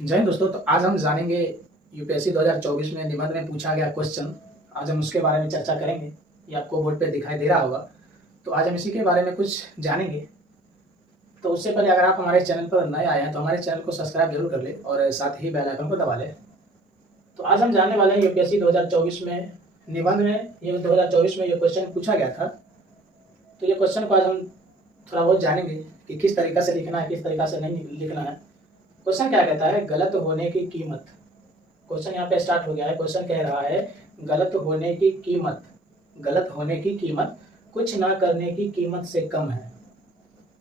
जय हिंद दोस्तों। तो आज हम जानेंगे यूपीएससी 2024 में निबंध में पूछा गया क्वेश्चन। आज हम उसके बारे में चर्चा करेंगे। ये आपको बोर्ड पे दिखाई दे रहा होगा। तो आज हम इसी के बारे में कुछ जानेंगे। तो उससे पहले अगर आप हमारे चैनल पर नए आए हैं तो हमारे चैनल को सब्सक्राइब जरूर कर ले और साथ ही बेल आइकन को दबा लें। तो आज हम जानने वाले हैं यूपीएससी 2024 में निबंध में ये 2024 में ये क्वेश्चन पूछा गया था। तो ये क्वेश्चन को आज हम थोड़ा बहुत जानेंगे कि किस तरीका से लिखना है, किस तरीका से नहीं लिखना है। क्वेश्चन क्या कहता है? गलत होने की कीमत। क्वेश्चन यहाँ पे स्टार्ट हो गया है। क्वेश्चन कह रहा है गलत होने की कीमत, गलत होने की कीमत कुछ ना करने की कीमत से कम है।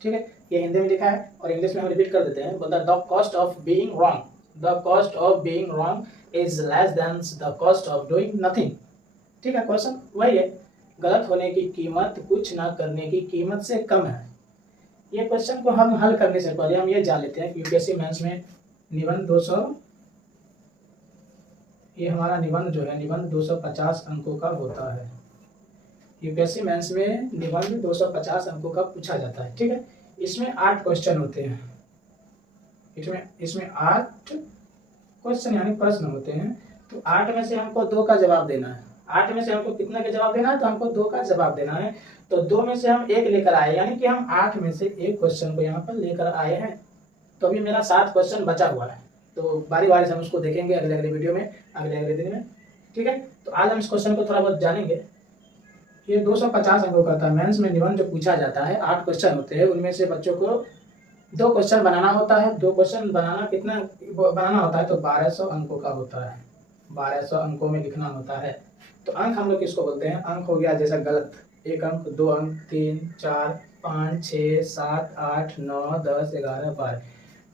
ठीक है, ये हिंदी में लिखा है और इंग्लिश में हम रिपीट कर देते हैं। बोलता है the cost of being wrong, the cost of being wrong is less than the cost of doing nothing. ठीक है, क्वेश्चन वही है, गलत होने की कीमत कुछ ना करने की कीमत से कम है। ये क्वेश्चन को हम हल करने से पहले हम ये जान लेते हैं कि यूपीएससी मेंस में निबंध 200, ये हमारा निबंध जो है निबंध 250 अंकों का होता है। यूपीएससी मेंस में निबंध 250 अंकों का पूछा जाता है। ठीक है, इसमें 8 क्वेश्चन होते हैं। इसमें 8 क्वेश्चन यानी प्रश्न होते हैं। तो 8 में से हमको 2 का जवाब देना है। 8 में से हमको कितना का जवाब देना है? तो हमको 2 का जवाब देना है। तो 2 में से हम 1 लेकर आए, यानी कि हम 8 में से 1 क्वेश्चन को यहाँ पर लेकर आए हैं। तो अभी मेरा 7 क्वेश्चन बचा हुआ है। तो बारी बारी से हम उसको देखेंगे अगले वीडियो में, अगले दिन में। ठीक है, तो आज हम इस क्वेश्चन को थोड़ा बहुत जानेंगे। ये 250 अंकों का था। मेंस में निबंध जो पूछा जाता है 8 क्वेश्चन होते हैं। उनमें से बच्चों को 2 क्वेश्चन बनाना होता है। 2 क्वेश्चन बनाना कितना बनाना होता है? तो 1200 अंकों का होता है। 1200 अंकों में लिखना होता है। तो अंक हम लोग किसको बोलते हैं? अंक हो गया जैसा गलत 1 अंक, 2 अंक, 3, 4, 5, 6, 7, 8, 9, 10, 11, 12।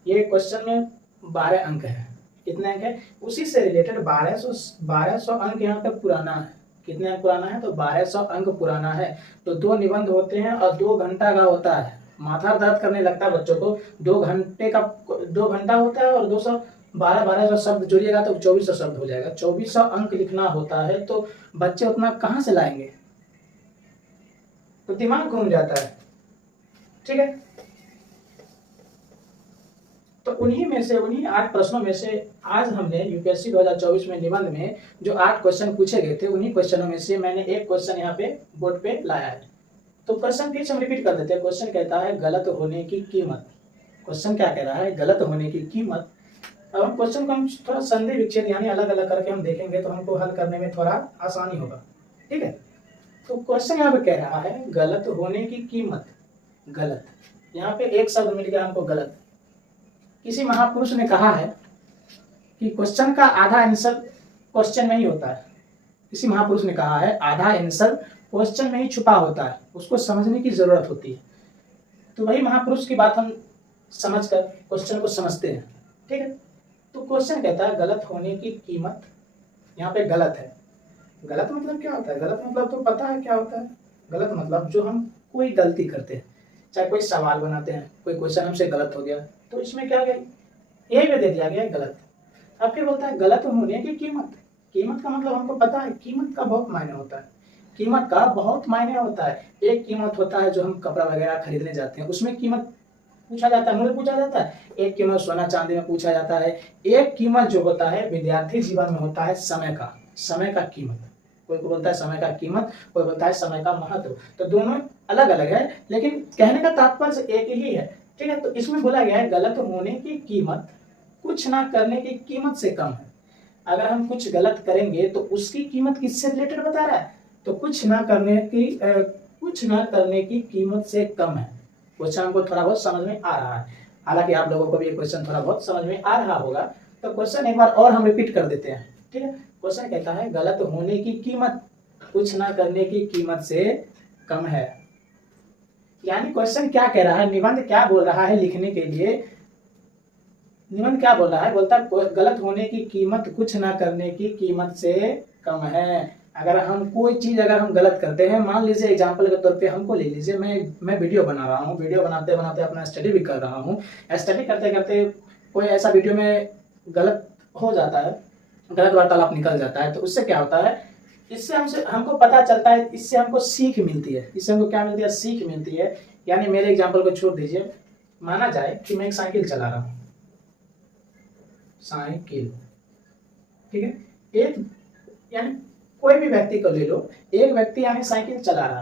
ये क्वेश्चन में 12 अंक है। कितने अंक है? उसी से रिलेटेड 1200 अंक यहाँ पे पुराना है। कितने अंक पुराना है? तो 1200 अंक पुराना है। तो 2 निबंध होते हैं और 2 घंटा का होता है। माथा दर्द करने लगता है बच्चों को। 2 घंटा होता है और 1200 शब्द जोड़िएगा तो 2400 शब्द हो जाएगा। 2400 अंक लिखना होता है। तो बच्चे उतना कहाँ से लाएंगे? तो दिमाग घूम जाता है। ठीक है, तो उन्हीं 8 प्रश्नों में से आज हमने यूपीएससी 2024 में निबंध में जो 8 क्वेश्चन पूछे गए थे, उन्हीं क्वेश्चनों में से मैंने एक क्वेश्चन यहाँ पे बोर्ड पे लाया है। तो क्वेश्चन फिर से हम रिपीट कर देते हैं। क्वेश्चन कहता है गलत होने की कीमत। क्वेश्चन क्या कह रहा है? गलत होने की कीमत। अब हम क्वेश्चन को हम थोड़ा संधि विच्छेद यानी अलग अलग करके हम देखेंगे तो हमको हल करने में थोड़ा आसानी होगा। ठीक है, तो क्वेश्चन यहाँ पे कह रहा है गलत होने की कीमत। गलत, यहाँ पे एक शब्द मिल गया हमको, गलत। किसी महापुरुष ने कहा है कि क्वेश्चन का आधा आंसर क्वेश्चन में ही होता है। किसी महापुरुष ने कहा है आधा आंसर क्वेश्चन में ही छुपा होता है, उसको समझने की जरूरत होती है। तो वही महापुरुष की बात हम समझकर क्वेश्चन को समझते हैं। ठीक है, तो क्वेश्चन कहता है गलत होने की कीमत। यहाँ पे गलत है। गलत मतलब क्या होता है? गलत मतलब तो पता है क्या होता है? गलत मतलब जो हम कोई गलती करते हैं, चाहे कोई सवाल बनाते हैं, कोई क्वेश्चन हमसे गलत हो गया तो इसमें क्या गया? यही पे दे दिया गया गलत। अब फिर बोलता है गलत होने की कीमत। कीमत का मतलब हमको पता है, कीमत का बहुत मायने होता है। कीमत का बहुत मायने होता है। एक कीमत होता है जो हम कपड़ा वगैरह खरीदने जाते हैं, उसमें कीमत पूछा जाता है, मूल्य पूछा जाता है। एक कीमत सोना चांदी में पूछा जाता है। एक कीमत जो होता है विद्यार्थी जीवन में होता है समय का कीमत। कोई को बोलता है समय का कीमत, कोई बोलता है समय का महत्व। तो दोनों अलग अलग है, लेकिन कहने का तात्पर्य एक ही है। ठीक है, तो इसमें बोला गया है गलत होने की कीमत कुछ ना करने की कीमत से कम है। अगर हम कुछ गलत करेंगे तो उसकी कीमत किससे रिलेटेड बता रहा है? तो कुछ ना करने की कीमत से कम है। क्वेश्चन हमको थोड़ा बहुत समझ में आ रहा है। हालांकि आप लोगों को भी ये क्वेश्चन थोड़ा बहुत समझ में आ रहा होगा। तो क्वेश्चन एक बार और हम रिपीट कर देते हैं। ठीक है, क्वेश्चन कहता है गलत होने की कीमत कुछ ना करने की कीमत से कम है। यानी क्वेश्चन क्या कह रहा है, निबंध क्या बोल रहा है लिखने के लिए? निबंध क्या बोल रहा है? बोलता है गलत होने की कीमत कुछ ना करने की कीमत से कम है। अगर हम कोई चीज अगर हम गलत करते हैं, मान लीजिए एग्जांपल के तौर पे हमको ले लीजिए, मैं वीडियो बना रहा हूँ, वीडियो बनाते बनाते अपना स्टडी भी कर रहा हूँ। स्टडी करते करते कोई ऐसा वीडियो में गलत हो जाता है, गलत वार्तालाप निकल जाता है, तो उससे क्या होता है? इससे हमको पता चलता है, इससे हमको सीख मिलती है। इससे हमको क्या मिलती है? सीख मिलती है। यानी मेरे एग्जांपल को छोड़ दीजिए, माना जाए कि मैं एक साइकिल चला रहा हूँ, साइकिल, ठीक है। एक यानी कोई भी व्यक्ति को ले लो, एक व्यक्ति यानी साइकिल चला रहा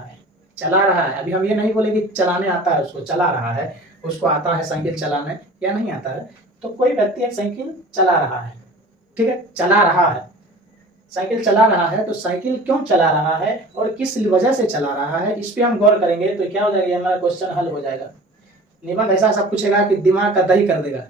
है। अभी हम ये नहीं बोले कि चलाने आता है उसको, चला रहा है, उसको आता है साइकिल चलाने या नहीं आता है। तो कोई व्यक्ति एक साइकिल चला रहा है, ठीक है, चला रहा है, साइकिल चला रहा है। तो साइकिल क्यों चला रहा है और किस वजह से चला रहा है, इस पे हम गौर करेंगे तो क्या हो जाएगा, हमारा क्वेश्चन हल हो जाएगा। निबंध ऐसा सब पूछेगा कि दिमाग का दही कर देगा।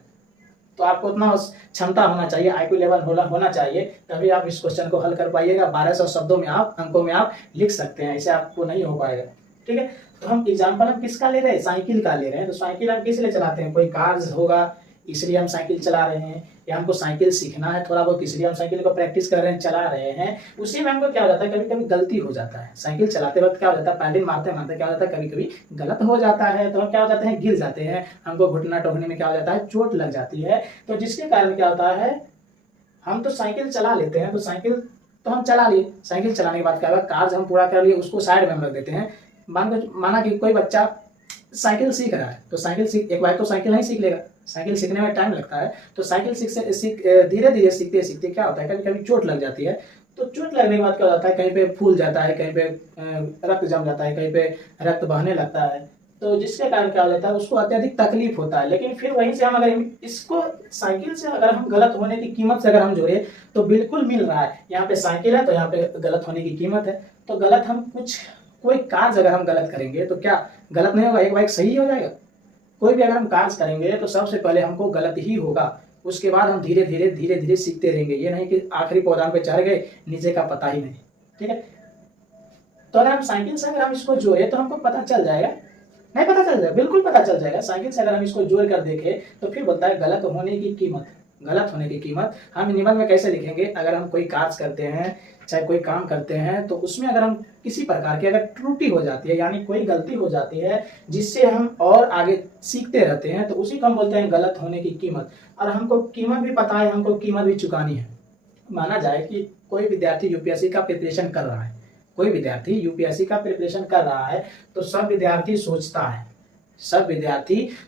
तो आपको उतना क्षमता होना चाहिए, IQ लेवल होना चाहिए, तभी आप इस क्वेश्चन को हल कर पाइएगा। 1200 शब्दों में आप अंकों में आप लिख सकते हैं, ऐसे आपको नहीं हो पाएगा, ठीक है। तो हम एग्जाम्पल हम किसका ले रहे हैं, साइकिल का ले रहे हैं। तो साइकिल हम किस लिए चलाते हैं, कोई कार्य होगा इसलिए हम साइकिल चला रहे हैं, या हमको साइकिल सीखना है थोड़ा बहुत इसलिए हम साइकिल को प्रैक्टिस कर रहे हैं, चला रहे हैं। उसी में हमको क्या हो जाता है, कभी कभी गलती हो जाता है। साइकिल चलाते वक्त क्या हो जाता है, पैडल मारते मारते क्या हो जाता है, कभी कभी गलत हो जाता है। तो हम क्या हो जाते हैं, गिर जाते हैं, हमको घुटना टोकने में क्या हो जाता है, चोट लग जाती है। तो जिसके कारण क्या होता है, हम तो साइकिल चला लेते हैं, तो साइकिल तो हम चला लिए, साइकिल चलाने के बाद क्या होगा, कार्य हम पूरा कर लिए, उसको साइड में हम रख देते हैं। माना कि कोई बच्चा साइकिल सीख रहा है, तो एक बार तो साइकिल नहीं सीख लेगा, साइकिल सीखने में टाइम लगता है। तो साइकिल धीरे धीरे सीखते सीखते क्या होता है, कभी कभी चोट लग जाती है। तो चोट लगने के बाद क्या होता है, कहीं पे फूल जाता है, कहीं पे रक्त जम जाता है, कहीं पे रक्त बहने लगता है। तो जिसके कारण क्या हो जाता है, उसको अत्यधिक तकलीफ होता है। लेकिन फिर वहीं से हम अगर इसको साइकिल से अगर हम गलत होने की कीमत से अगर हम जोड़े तो बिल्कुल मिल रहा है। यहाँ पे साइकिल है तो यहाँ पे गलत होने की कीमत है। तो गलत हम कोई कार्य अगर हम गलत करेंगे तो क्या गलत नहीं होगा, एक बार सही हो जाएगा। कोई भी अगर हम कार्य करेंगे तो सबसे पहले हमको गलत ही होगा, उसके बाद हम धीरे धीरे सीखते रहेंगे। ये नहीं कि आखिरी पौधान पे चढ़ गए, नीचे का पता ही नहीं, ठीक है। तो अगर हम साइकिल से अगर हम इसको जोड़े तो हमको पता चल जाएगा, नहीं पता चल जाएगा, बिल्कुल पता चल जाएगा। साइकिल से अगर हम इसको जोड़ कर देखें तो फिर बोलता है गलत होने की कीमत। गलत होने की कीमत हम निबंध में कैसे लिखेंगे, अगर हम कोई कार्य करते हैं, चाहे कोई काम करते हैं, तो उसमें अगर हम किसी प्रकार की अगर त्रुटि हो जाती है, यानी कोई गलती हो जाती है जिससे हम और आगे सीखते रहते हैं, तो उसी को हम बोलते हैं गलत होने की कीमत। और हमको कीमत भी पता है, हमको कीमत भी चुकानी है। माना जाए कि कोई विद्यार्थी यूपीएससी का प्रिपरेशन कर रहा है, कोई विद्यार्थी यूपीएससी का प्रिपरेशन कर रहा है, तो सब विद्यार्थी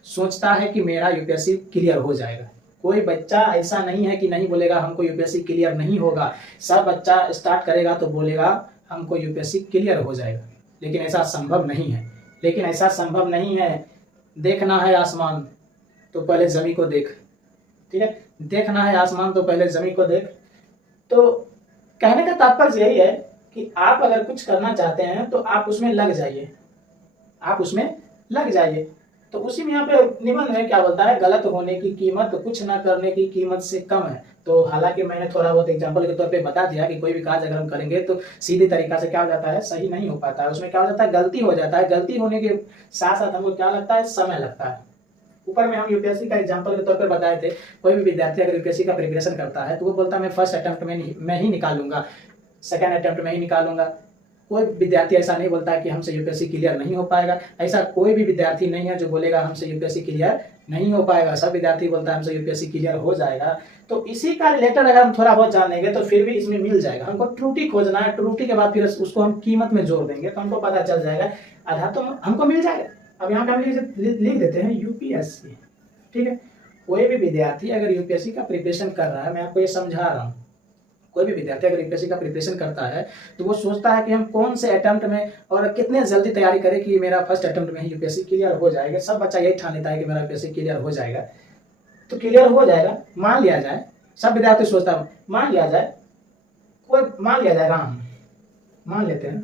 सोचता है कि मेरा यूपीएससी क्लियर हो जाएगा। कोई बच्चा ऐसा नहीं है कि नहीं बोलेगा हमको यूपीएससी क्लियर नहीं होगा। सब बच्चा स्टार्ट करेगा तो बोलेगा हमको यूपीएससी क्लियर हो जाएगा, लेकिन ऐसा संभव नहीं है। देखना है आसमान तो पहले जमीन को देख, ठीक है, देखना है आसमान तो पहले जमीन को देख। तो कहने का तात्पर्य यही है कि आप अगर कुछ करना चाहते हैं तो आप उसमें लग जाइए। तो उसी में यहाँ पे निबंध में क्या बोलता है, गलत होने की कीमत कुछ न करने की कीमत से कम है। तो हालांकि मैंने थोड़ा बहुत एग्जांपल के तौर पे बता दिया कि कोई भी कार्य अगर हम करेंगे तो सीधी तरीका से क्या हो जाता है, सही नहीं हो पाता है, उसमें क्या हो जाता है, गलती हो जाता है। गलती होने के साथ साथ हमको क्या लगता है, समय लगता है। ऊपर में हम यूपीएससी का एग्जांपल के तौर पर बताए थे, कोई भी विद्यार्थी अगर यूपीएससी का प्रिपरेशन करता है तो वो बोलता है मैं फर्स्ट अटेम्प्ट में ही निकालूंगा, सेकेंड अटेम्प्ट में ही निकालूंगा। कोई विद्यार्थी ऐसा नहीं बोलता है कि हमसे यूपीएससी क्लियर नहीं हो पाएगा। ऐसा कोई भी विद्यार्थी नहीं है जो बोलेगा हमसे यूपीएससी क्लियर नहीं हो पाएगा। सब विद्यार्थी बोलता है हमसे यूपीएससी क्लियर हो जाएगा। तो इसी का रिलेटेड अगर हम थोड़ा बहुत जानेंगे तो फिर भी इसमें मिल जाएगा। हमको त्रुटि खोजना है, त्रुटि के बाद फिर उसको हम कीमत में जोड़ देंगे तो हमको पता चल जाएगा, आधा तो हमको मिल जाएगा। अब यहाँ पे हम लिख देते हैं यूपीएससी, ठीक है। कोई भी विद्यार्थी अगर यूपीएससी का प्रिपरेशन कर रहा है, मैं आपको ये समझा रहा हूँ, कोई भी विद्यार्थी अगर यूपीएससी का प्रिपरेशन करता है तो वो सोचता है कि हम कौन से अटेम्प्ट में और कितने जल्दी तैयारी करें कि मेरा फर्स्ट अटेम्प्ट में ही यूपीएससी क्लियर हो जाएगा। सब बच्चा यही ठान लेता है कि मेरा यूपीएससी क्लियर हो जाएगा। तो क्लियर हो जाएगा, मान लिया जाए, सब विद्यार्थी सोचता है मान लिया जाए राम, मान लेते हैं,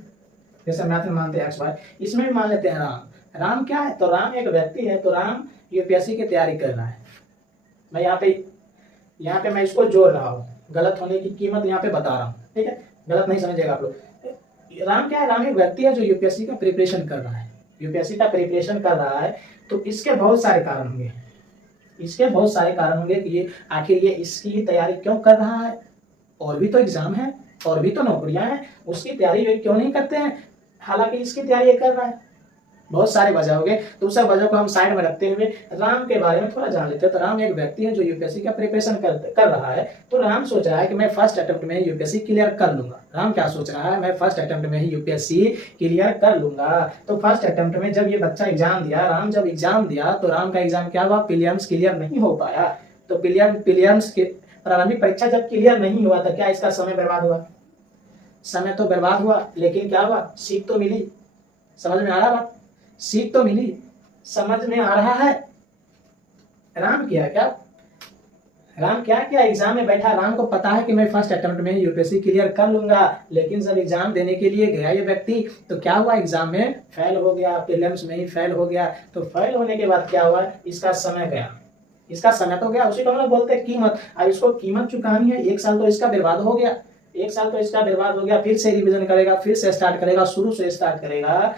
जैसे मैथ में मानते हैं एक्स वाई, इसमें भी मान लेते हैं राम। राम क्या है, तो राम एक व्यक्ति है, तो राम यूपीएससी की तैयारी कर रहा है। मैं यहाँ पे मैं इसको जोड़ रहा हूँ, गलत होने की कीमत यहाँ पे बता रहा हूँ, ठीक है, गलत नहीं समझिएगा आप लोग। राम क्या है, राम एक व्यक्ति है जो यूपीएससी का प्रिपरेशन कर रहा है, यूपीएससी का प्रिपरेशन कर रहा है। तो इसके बहुत सारे कारण होंगे, कि ये आखिर ये इसकी तैयारी क्यों कर रहा है। और भी तो एग्जाम है, और भी तो नौकरियां हैं, उसकी तैयारी वे क्यों नहीं करते हैं, हालांकि इसकी तैयारी ये कर रहा है। बहुत सारे वजह हो गए। तो उस वजह को हम साइड में रखते हुए राम के बारे में थोड़ा जान लेते हैं। तो राम एक व्यक्ति है जो यूपीएससी का प्रिपरेशन कर रहा है। तो राम सोच रहा है कि मैं फर्स्ट अटेम्प्ट में यूपीएससी क्लियर कर लूंगा। राम क्या सोच रहा है, मैं फर्स्ट अटेम्प्ट में ही यूपीएससी क्लियर कर लूंगा। तो फर्स्ट अटेम्प्ट में जब ये बच्चा एग्जाम दिया, राम जब एग्जाम दिया, तो राम का एग्जाम क्या हुआ, प्रीलिम्स क्लियर नहीं हो पाया। तो प्रारंभिक परीक्षा जब क्लियर नहीं हुआ था क्या इसका समय बर्बाद हुआ? समय तो बर्बाद हुआ, लेकिन क्या हुआ? सीख तो मिली। समझ में आ रहा बात? सीख तो मिली, समझ में आ रहा है। राम किया क्या? राम क्या किया? एग्जाम में बैठा, राम को पता है कि मैं फर्स्ट अटेम्प्ट में यूपीएससी क्लियर कर लूंगा, लेकिन जब एग्जाम देने के लिए गया ये व्यक्ति तो क्या हुआ? एग्जाम में फेल हो गया, प्रीलिम्स में ही फेल हो गया। तो फेल होने के बाद क्या हुआ? इसका समय गया, इसका समय तो गया, उसी को हम लोग बोलते हैं कीमत। अब इसको कीमत चुकानी है, 1 साल तो इसका बर्बाद हो गया, 1 साल तो इसका बर्बाद हो गया। फिर से रिविजन करेगा, फिर से स्टार्ट करेगा, शुरू से स्टार्ट करेगा,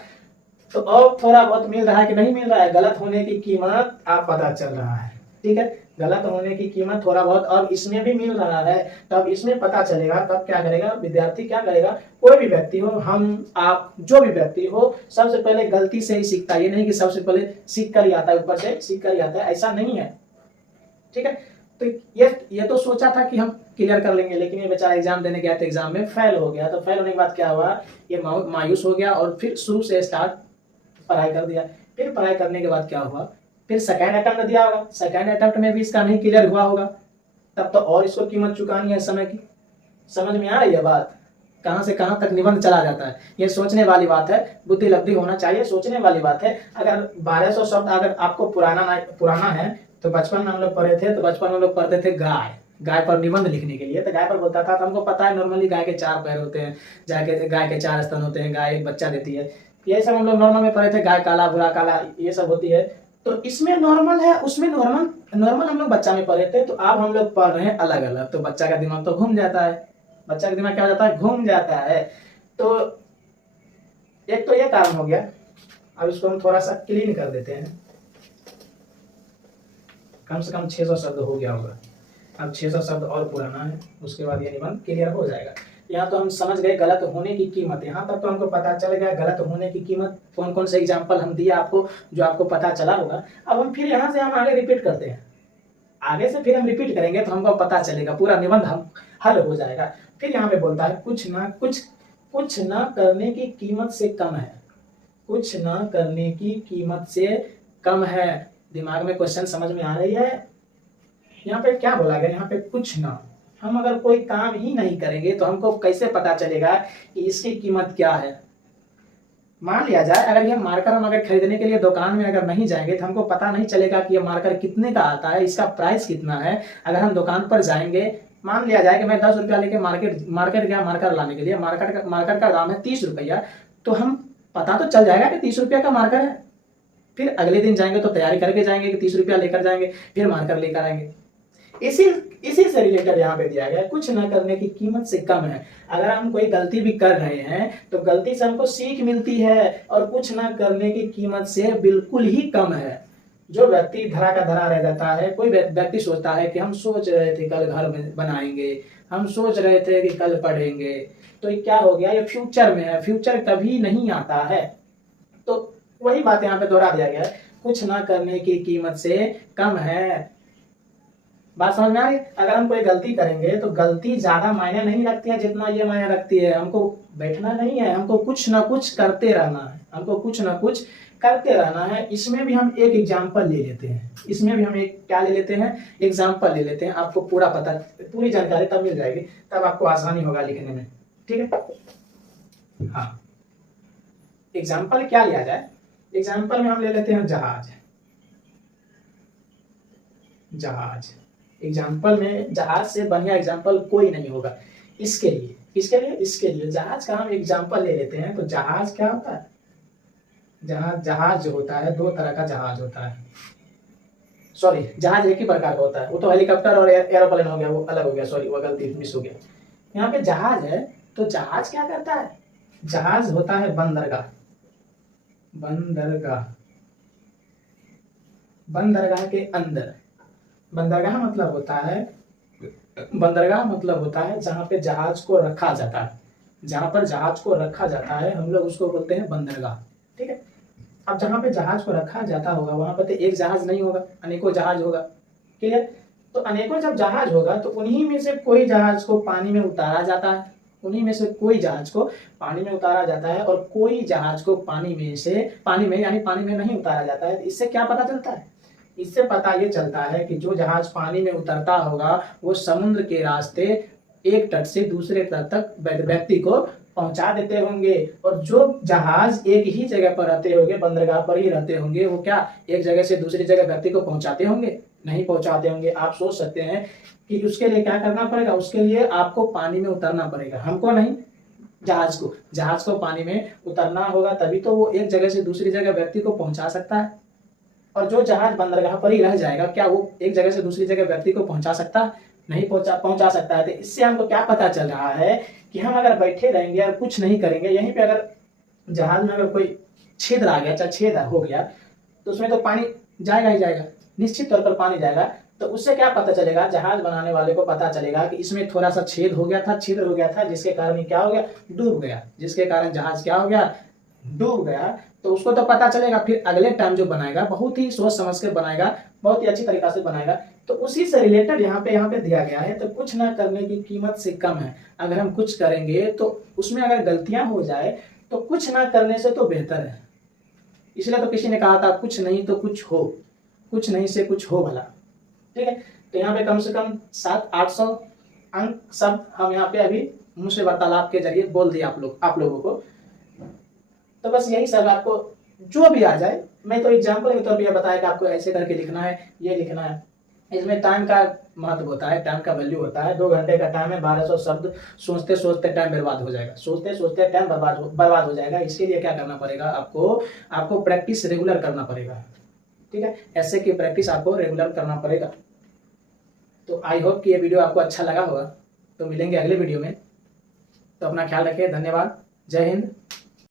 तो अब थोड़ा बहुत मिल रहा है कि नहीं मिल रहा है? गलत होने की कीमत आप पता चल रहा है, ठीक है, गलत होने की कीमत थोड़ा बहुत अब इसमें भी मिल रहा है, तब इसमें पता चलेगा। तब क्या करेगा विद्यार्थी? क्या करेगा? कोई भी व्यक्ति हो, हम आप जो भी व्यक्ति हो, सबसे पहले गलती से ही सीखता है। ये नहीं कि सबसे पहले सीख कर ही आता है, ऊपर से सीख कर ही आता है, ऐसा नहीं है, ठीक है। तो ये तो सोचा था कि हम क्लियर कर लेंगे, लेकिन ये बेचारा एग्जाम देने गया था, एग्जाम में फेल हो गया। तो फेल होने के बाद क्या हुआ? ये मायूस हो गया और फिर शुरू से स्टार्ट पढ़ाई कर दिया। फिर पढ़ाई करने के बाद क्या हुआ? फिर सेकेंड अटेम्प्ट दिया होगा, सेकेंड अटेम्प्ट में भी इसका नहीं क्लियर हुआ होगा, तब तो और इसको कीमत चुकानी है समय की। समझ में आ रही है बात? कहां से कहां तक निबंध चला जाता है। ये सोचने वाली बात है, बुद्धि लब्धि होना चाहिए, सोचने वाली बात है। अगर 1200 शब्द अगर आपको पुराना है, तो बचपन में हम लोग पढ़े थे, तो बचपन में हम लोग पढ़ते थे गाय पर निबंध लिखने के लिए। तो गाय पर बोलता था, तो हमको पता है नॉर्मली गाय के 4 पैर होते हैं, गाय के 4 स्तन होते हैं, गाय एक बच्चा देती है, ये सब हम लोग नॉर्मल में पढ़े थे। गाय काला भूरा काला ये सब होती है, तो इसमें नॉर्मल है, उसमें नॉर्मल हम लोग बच्चा में पढ़े थे। तो अब हम लोग पढ़ रहे हैं अलग अलग, तो बच्चा का दिमाग तो घूम जाता है, बच्चा का दिमाग क्या हो जाता है? घूम जाता है। तो एक तो ये काम हो गया। अब इसको हम थोड़ा सा क्लीन कर देते हैं। कम से कम 600 शब्द हो गया होगा। अब 600 शब्द और पुराना है, उसके बाद ये निबंध क्लियर हो जाएगा। यहाँ तो हम समझ गए गलत होने की कीमत, यहाँ तक तो हमको पता चल गया गलत होने की कीमत। कौन कौन से एग्जाम्पल हम दिए आपको, जो आपको पता चला होगा। अब हम फिर यहाँ से हम आगे रिपीट करते हैं, आगे से फिर हम रिपीट करेंगे तो हमको पता चलेगा, पूरा निबंध हम हल हो जाएगा। फिर यहाँ पे बोलता है कुछ ना करने की कीमत से कम है, कुछ ना करने की कीमत से कम है। दिमाग में क्वेश्चन समझ में आ रही है? यहाँ पे क्या बोला गया? यहाँ पे कुछ ना, हम अगर कोई काम ही नहीं करेंगे तो हमको कैसे पता चलेगा कि इसकी कीमत क्या है? मान लिया जाए अगर ये मार्कर हम अगर खरीदने के लिए दुकान में अगर नहीं जाएंगे तो हमको पता नहीं चलेगा कि ये मार्कर कितने का आता है, इसका प्राइस कितना है। अगर हम दुकान पर जाएंगे, मान लिया जाए कि मैं 10 रुपया लेके मार्केट गया मार्कर लाने के लिए, मार्कर का दाम है 30 रुपया, तो हम पता तो चल जाएगा कि 30 रुपया का मार्कर है। फिर अगले दिन जाएंगे तो तैयारी करके जाएंगे कि 30 रुपया लेकर जाएंगे, फिर मार्कर लेकर आएंगे। इसी से रिलेटेड यहाँ पे दिया गया, कुछ ना करने की कीमत से कम है। अगर हम कोई गलती भी कर रहे हैं तो गलती से हमको सीख मिलती है, और कुछ ना करने की कीमत से बिल्कुल ही कम है। जो व्यक्ति धरा का धरा रह जाता है, कोई व्यक्ति सोचता है कि हम सोच रहे थे कल घर बनाएंगे, हम सोच रहे थे कि कल पढ़ेंगे, तो ये क्या हो गया? ये फ्यूचर में है, फ्यूचर कभी नहीं आता है। तो वही बात यहाँ पे दोहरा दिया गया है, कुछ ना करने की कीमत से कम है। बात समझ में आ रही? अगर हम कोई गलती करेंगे तो गलती ज्यादा मायने नहीं रखती है जितना ये मायने रखती है। हमको बैठना नहीं है, हमको कुछ ना कुछ करते रहना है, हमको कुछ ना कुछ करते रहना है। इसमें भी हम एक एग्जाम्पल ले लेते हैं, इसमें भी हम एक क्या ले लेते हैं? एग्जाम्पल ले लेते हैं। आपको पूरा पता, पूरी जानकारी तब मिल जाएगी, तब आपको आसानी होगा लिखने में, ठीक है। हाँ, एग्जाम्पल क्या लिया जाए? एग्जाम्पल में हम ले लेते हैं जहाज। एग्जाम्पल में जहाज से बढ़िया एग्जाम्पल कोई नहीं होगा। इसके लिए जहाज का हम एग्जाम्पल ले लेते हैं। तो जहाज क्या होता है? जहाज जो होता है, 2 तरह का जहाज होता है। सॉरी, जहाज एक ही प्रकार का होता है, वो तो हेलीकॉप्टर और एरोप्लेन हो गया, वो अलग हो गया, सॉरी वो गलती मिस हो गया। यहाँ पे जहाज है, तो जहाज क्या करता है? जहाज होता है बंदरगाह। बंदरगाह के अंदर, बंदरगाह मतलब होता है जहाँ पे जहाज को रखा जाता है, जहाँ पर जहाज को रखा जाता है हम लोग उसको बोलते हैं बंदरगाह, ठीक है। अब जहाँ पे जहाज को रखा जाता होगा वहां पर तो एक जहाज नहीं होगा, अनेकों जहाज होगा, क्लियर। तो अनेकों जब जहाज होगा तो उन्हीं में से कोई जहाज को पानी में उतारा जाता है, और कोई जहाज को पानी में नहीं उतारा जाता है। इससे क्या पता चलता है? इससे पता ये चलता है कि जो जहाज पानी में उतरता होगा वो समुद्र के रास्ते एक तट से दूसरे तट तक व्यक्ति को पहुंचा देते होंगे, और जो जहाज एक ही जगह पर रहते होंगे, बंदरगाह पर ही रहते होंगे, वो क्या एक जगह से दूसरी जगह व्यक्ति को पहुंचाते होंगे? नहीं पहुंचाते होंगे। आप सोच सकते हैं कि उसके लिए क्या करना पड़ेगा? उसके लिए आपको पानी में उतरना पड़ेगा, हमको नहीं, जहाज को पानी में उतरना होगा, तभी तो वो एक जगह से दूसरी जगह व्यक्ति को पहुंचा सकता है। और जो जहाज बंदरगाह पर ही रह जाएगा, क्या वो एक जगह से दूसरी जगह व्यक्ति को पहुंचा सकता है? नहीं पहुंचा सकता है। तो इससे हमको क्या पता चल रहा है कि हम अगर बैठे रहेंगे और कुछ नहीं करेंगे, यहीं पे अगर जहाज में अगर कोई छिद्र आ गया, चाहे छेद हो गया, तो उसमें तो पानी जाएगा ही जाएगा, निश्चित तौर पर पानी जाएगा। तो उससे क्या पता चलेगा? जहाज बनाने वाले को पता चलेगा कि इसमें थोड़ा सा छिद्र हो गया था, जिसके कारण क्या हो गया? डूब गया, जिसके कारण जहाज क्या हो गया? डूब गया। तो उसको तो पता चलेगा, फिर अगले टाइम जो बनाएगा बहुत ही सोच समझ कर बनाएगा, बहुत ही अच्छी तरीका से बनाएगा। तो उसी से रिलेटेड यहाँ पे दिया गया है। तो कुछ ना करने की कीमत से कम है। अगर हम कुछ करेंगे तो उसमें अगर गलतियां हो जाए तो कुछ ना करने से तो बेहतर है। इसलिए तो किसी ने कहा था, कुछ नहीं तो कुछ हो, कुछ नहीं से कुछ हो भला। ठीक है, तो यहाँ पे कम से कम 700-800 अंक सब हम यहाँ पे अभी मुँह से वार्तालाप के जरिए बोल दिए आप लोगों को। तो बस यही सब, आपको जो भी आ जाए, मैं तो एग्जाम्पल के तौर पर बताया कि आपको ऐसे करके लिखना है, ये लिखना है। इसमें टाइम का महत्व होता है, टाइम का वैल्यू होता है। 2 घंटे का टाइम है, 1200 शब्द सोचते सोचते टाइम बर्बाद हो जाएगा, सोचते सोचते टाइम बर्बाद हो जाएगा। इसके लिए क्या करना पड़ेगा? आपको प्रैक्टिस रेगुलर करना पड़ेगा। ठीक है, ऐसे की प्रैक्टिस आपको रेगुलर करना पड़ेगा। तो आई होप कि ये वीडियो आपको अच्छा लगा होगा। तो मिलेंगे अगले वीडियो में। तो अपना ख्याल रखिए। धन्यवाद। जय हिंद।